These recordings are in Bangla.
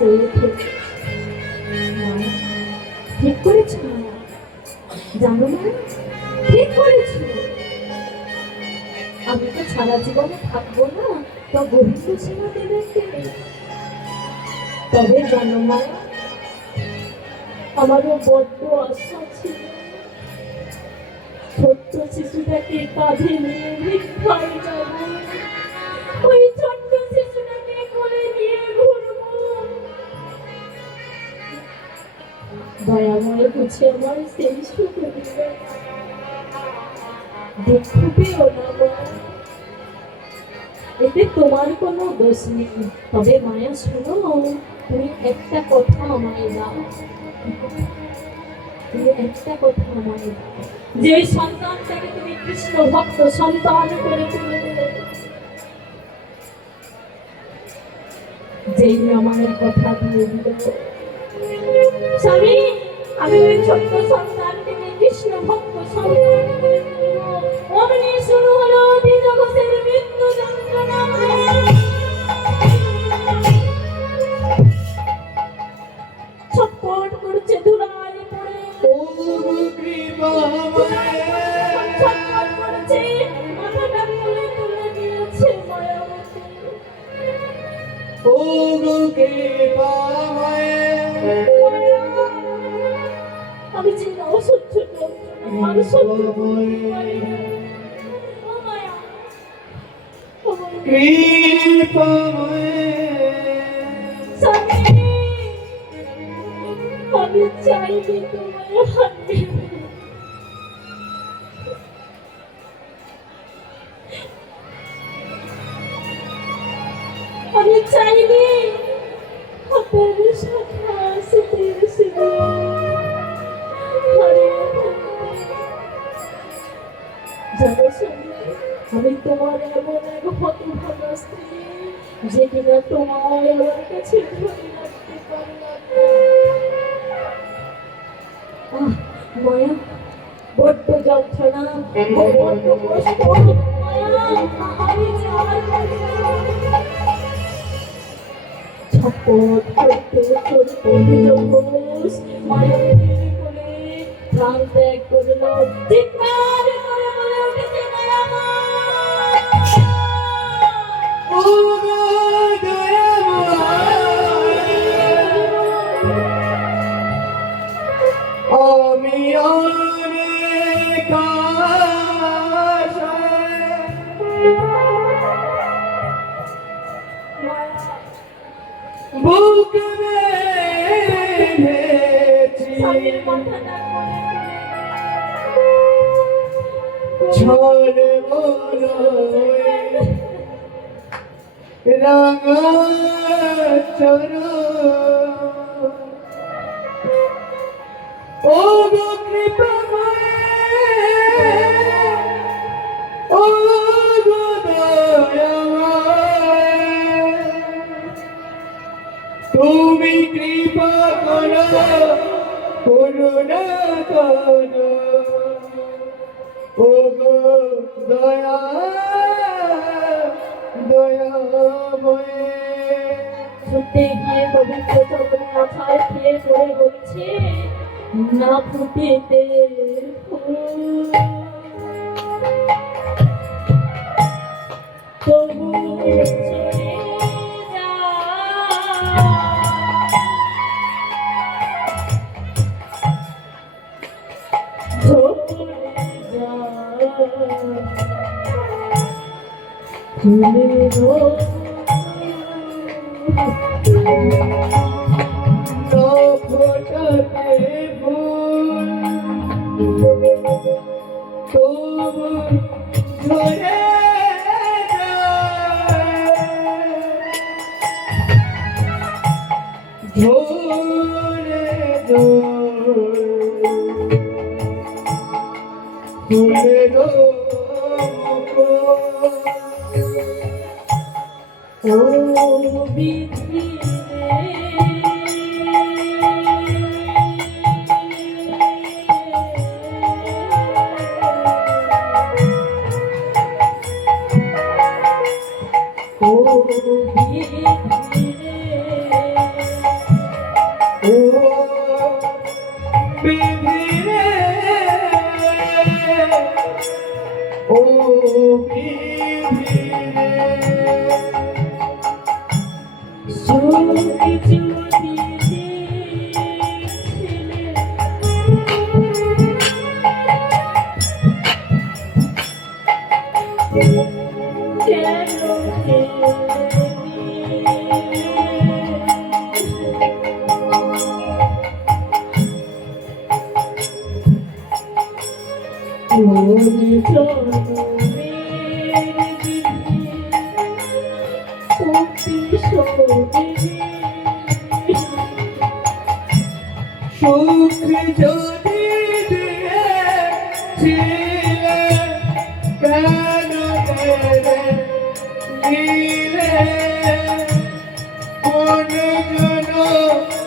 চেয়ে থেকে ঠিক করেছ মায়া, জানো না, ঠিক করেছ। আমি তো সারা জীবনে থাকবো না, তো গোবিন্দ সেবা দেবেন দেবে। তবে জানো মায়া, আমারও বড্ড আশা ছিল ছোট্ট শিশুটাকে কাঁধে নিয়ে ভিক্ষায় যাব, ওই ছোট্ট শিশুটাকে কোলে নিয়ে ঘুরবো। দয়াময় বুঝে আমার সেই সুখ দিবে, দুঃখ পেও না মায়া, এতে তোমার কোনো দোষ নেই। তবে মায়া শোনো, তুমি একটা কথা আমায় দাও, তুমি একটা কথা আমায় দাও, যে ওই সন্তানটাকে তুমি কৃষ্ণ ভক্ত সন্তান করে তুলে দেবে। যেই আমার কথা দিয়ে দিল, স্বামী আমি ওই ছোট্ট সন্তানকে কৃষ্ণ ভক্ত সন্তান করে তুলব, অমনি শুরু হলো দ্বিজঘোষের মৃত্যু যন্ত্রণা। ছটফট করছে ধুলায় পড়ে, ছটফট করছে, মাথাটা তুলে তুলে দিয়েছে মায়াবতী। ও গো কৃপাময়, আমি যে অসহ্য যন্ত্রণা আর সহ্য করতে পারি না। ও মায়া, ও কৃপাময়, আমি চাইনি তোমায় হারিয়ে, আমি চাইনি হাতের শাখা শীতের শিকড় হারিয়ে ফেলতে। জানো আমি তোমার এমন এক হতভাগা স্ত্রী, যে কিনা তোমায় আমার কাছে ধরে রাখতে পারলাম না। মায়া, বড্ড যন্ত্রণা, বড্ড কষ্ট, মায়া আমি যে আর পারি না। ছটফট করতে করতে দ্বিজঘোষ মায়াবতীর কোলে প্রাণ ত্যাগ করল, চিৎকার করে বলে উঠেছে মায়া মা, ও আমি অনেক বুক বেঁধেছি, ছড়ব রাঙা চরণ, ও গো কৃপাময়, ও গো দয়াময়, তুমি কৃপা করো, করুণা করো, ও গো দয়া দয়াময়। ছুটে গিয়ে পবিত্র চরণে আছাড় খেয়ে পড়ে বলছে, না ফুটিতে ফুল তবু চলে যা, সুখ যদি দিয়েছিলে কেন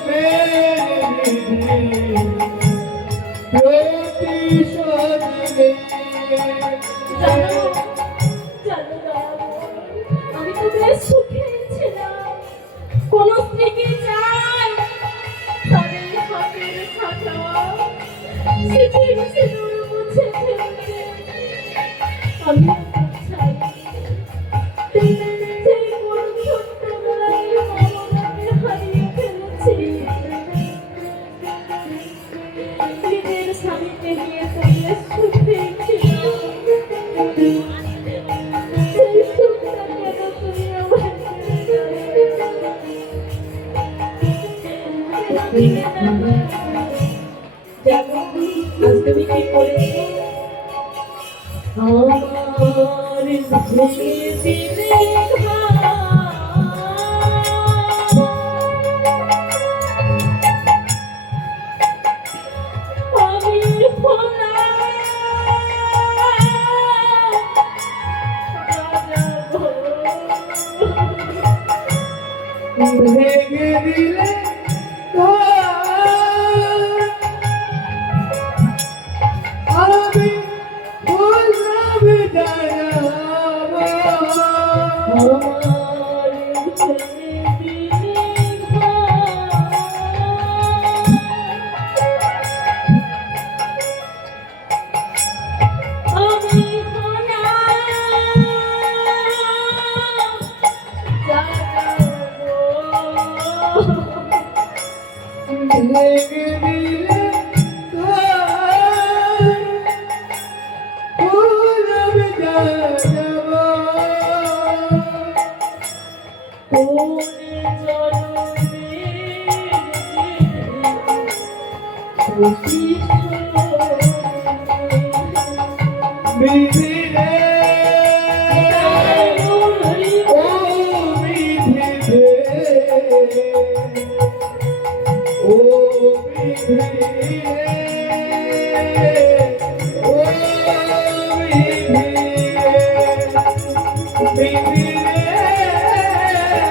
মেরে নিলে কোন প্রতিশোধ আমি তো বেশ সুখে ছিলাম। কোন স্ত্রীকে চাই তাদের হাতের ছাতা সিঁথির সিঁদুর মুছে ফেলতে। আমি চাই সেই কোন ছোট্টবেলায় মমতাকে হারিয়ে ফেলেছি। নিজের স্বামীকে নিয়ে তো বেশ সুখে ছিলাম। সেই সুখটা কেন তুমি আমার জানো আজ তুমি কি করেছো? আমার ভেঙে দিলে আমি বললাম জানাবো ভেঙে দিলে বললাম জানাবো বিধি রে ও বিধি রে ও বিধি রে ও বিধি রে বিধি রে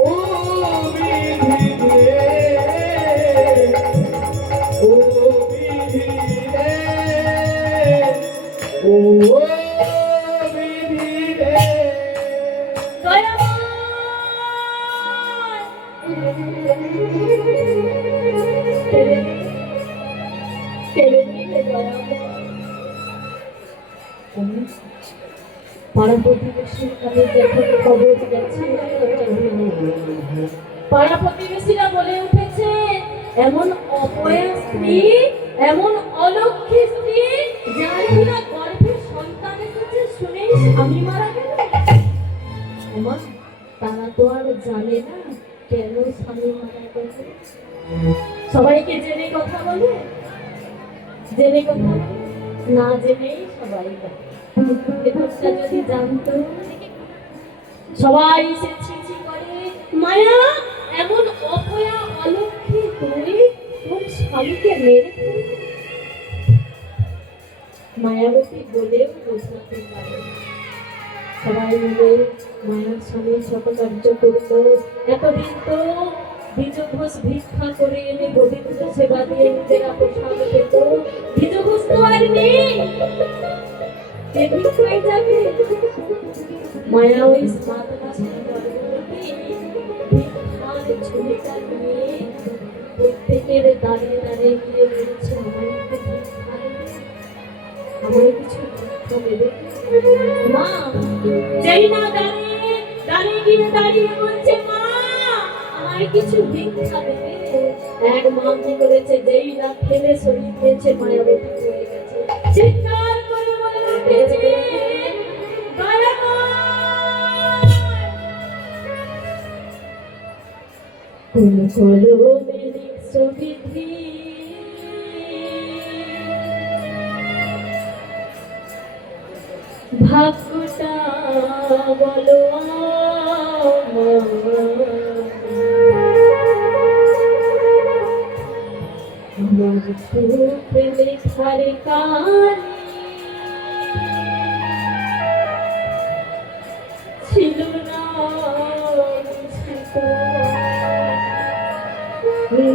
ও বিধি রে ও বিধি রে ও বিধি রে পাড়া প্রতিবেশীর কানে যখন খবর গেছে, পাড়া প্রতিবেশীরা বলে উঠেছে এমন অপয়া স্ত্রী, এমন অলক্ষী স্ত্রী যার কিনা গর্ভে সন্তান এসেছে শুনেই স্বামী মারা গেল। আমার তারা তো আর জানে না কেন স্বামী মারা গেল। সবাইকে জেনে কথা বলে, জেনে কথা না জেনেই সবাই বলে। এতটা যদি জানতো সবাই সে ছিছি করে, মায়া এমন অপয়া অলক্ষী তুমি তোর স্বামীকে মেরে ফেলবে। মায়াবতী বলেও বোঝাতে পারে। সবাই মিলে মায়ার স্বামী শতকার্য করতো। এতদিন তো বীজ ঘোষ ভিক্ষা করে এনে গোবিন্দ সেবা দিয়ে নিজেরা প্রসাদ পেত। বীজ ঘোষ তো আর নেই, হয়ে যাবে। মায়া ওই স্মাতনা ভিক্ষার ঝুলিটা নিয়ে প্রত্যেকের দাঁড়িয়ে দাঁড়িয়ে গিয়ে বলছে আমার কিছু ভিক্ষা দেবে মা। যেই না দাঁড়িয়ে গিয়ে দাঁড়িয়ে বলছে, মা আমায় কিছু ভিক্ষা দেবে। এক মা কি করেছে, যেই না ফেলে সরিয়ে দিয়েছে, মায়াবতী হয়ে গেছে। চিৎকার করে বলে উঠেছে, কোন কলমে লিখছো বিধি, ভাগ্যটা বলো আমার চোখে লেখার কালি ছিল না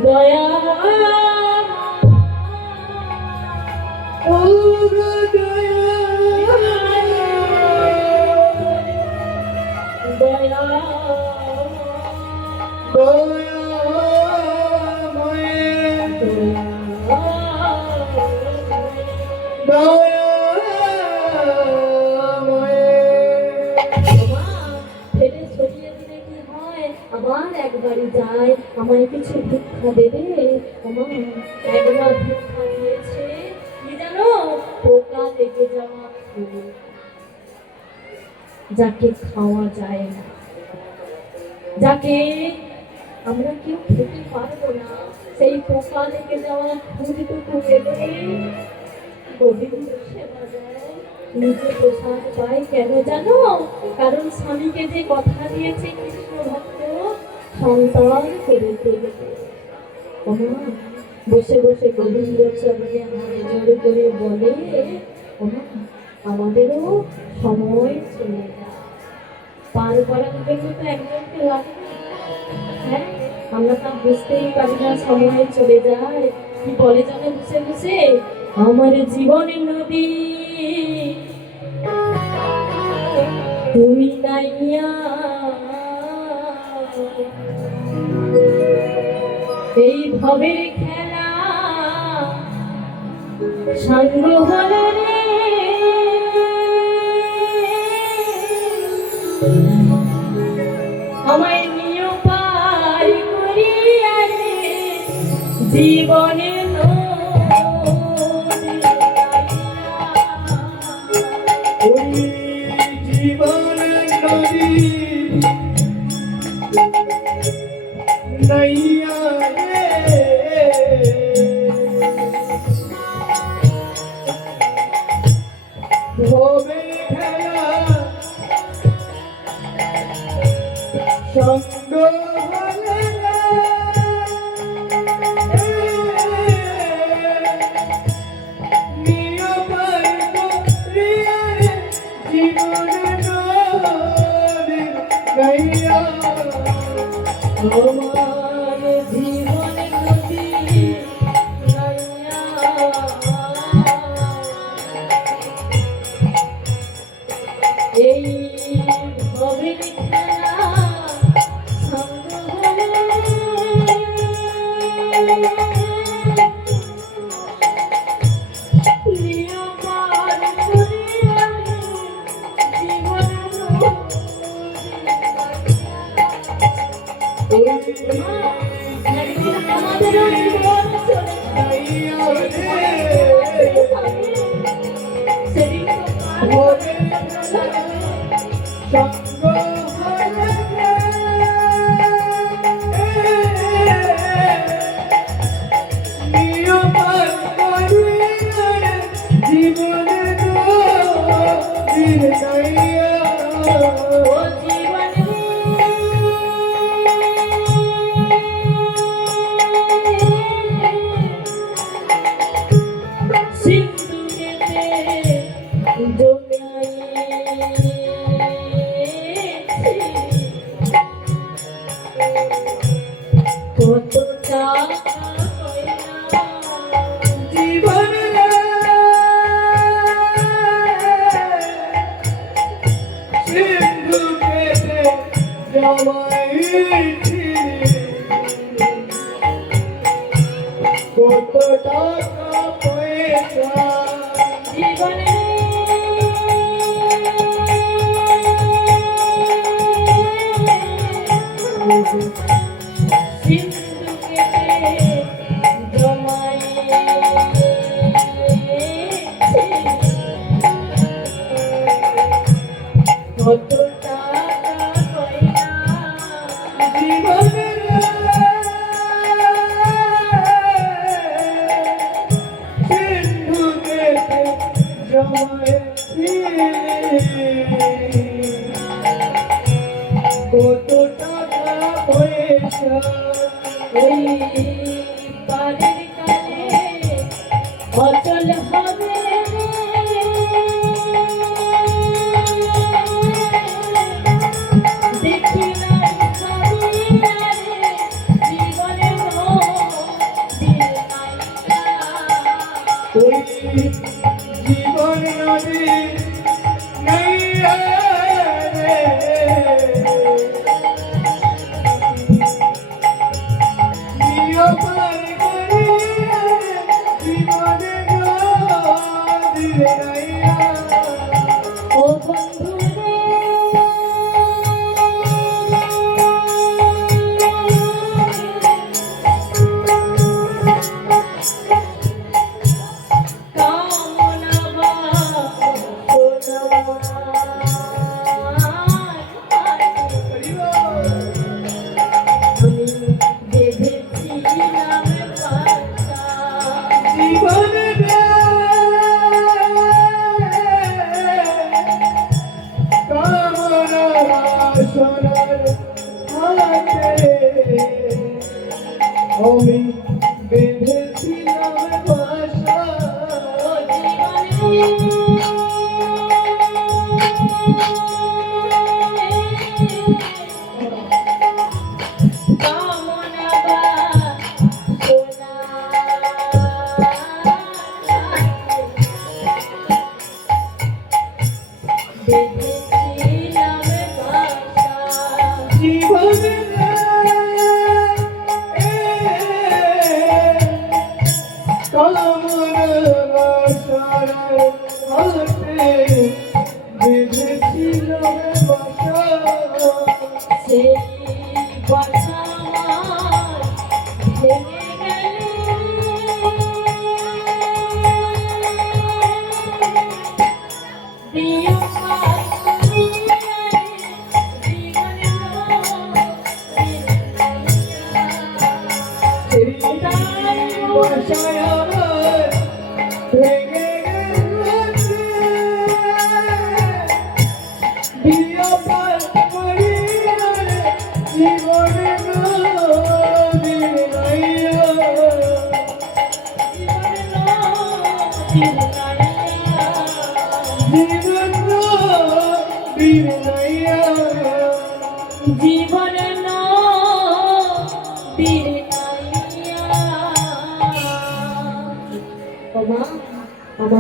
দয়া ও দয়া দয়া ফেলে সরিয়ে দিলে কি হয়, আবার একবারই যায়, আমায় কিছু ভিক্ষা দেবে। আমার একবার ভিক্ষা দিয়েছে, কি জানো, পোকা লেগে যাওয়া ফুল, যাকে খাওয়া যায় না, যাকে আমরা কেউ খেতে পারবো না, সেই পোকা লেগে যাওয়া ফুলটুকু এনে গোবিন্দ সেবা দেয়, নিজে প্রসাদ পায়। কেন জানো, কারণ স্বামীকে যে কথা দিয়েছে কৃষ্ণ ভক্ত সন্তান করে তুলবে। ওমা বসে বসে গোবিন্দ চরণে হাত জোড়ে করে বলে, ওমা আমাদেরও সময় চলে যায়, পার করার জন্য তো একজনকে লাগে। হ্যাঁ, আমরা তা বুঝতেই পারি না, সময় চলে যায়। কি বলে জানো বসে বসে, আমার জীবনের নদী তুমি নাইয়া, এই ভবের খেলা সাঙ্গ হলে রে, আমায় নিয়ে পার করিয়া রে জীবনের জীবনের নদী নইয়া হবে খেলা সঙ্গ হলে জীবনের নদী নইয়া আমার জীবনের নদী নাইয়া, এই ভবের খেলা সঙ্গ হলে নিয়ে পার করিয়া জীবনের আমাদেরও জীবন চলে সেদিন সঙ্গ হলে নিয়মার করিয়া জীবনের নদী নইয়া ও জীবন সিন্ধুরেতে জমিয়েছি কত টাকা পয়সা, জীবনের সিন্ধু কেটে জমাইছি কত টাকা পয়সা জীবনে সিন্ধু কেটে জমায়েছে কত টাকা কইনা জীবনের সিন্ধু কেটে জমায়েছি কত টাকা পয়সা ওই পারের কালে অচল হবে দেখি নাই খাবিয়ারে জীবনে দিল নাইকা ওই জীবন নদী নাইয়া রে নিয় পার করিয়া জীবনে নদী নাইয়া ও বন্ধু রে কামনা বা আমি বেঁধেছিলাম পাশা জীবনে কামনা সোনার হাতে আমি বেঁধেছিলাম বাসা ও জীবনে কামনা বা সোনা বেঁধেছিলাম বাসা জীবনে কামনা সোনার হাতে বেঁধেছিলাম বাসা সেই বাসা আমার ভেঙে গেলে দিও পার করিয়ারে জীবনে এই বাসায় আমার ভেঙে গেছে দিয়া পার করিয়া রে জীবনে নদী নাইয়া জীবন নদী নাইয়া জীবন বীর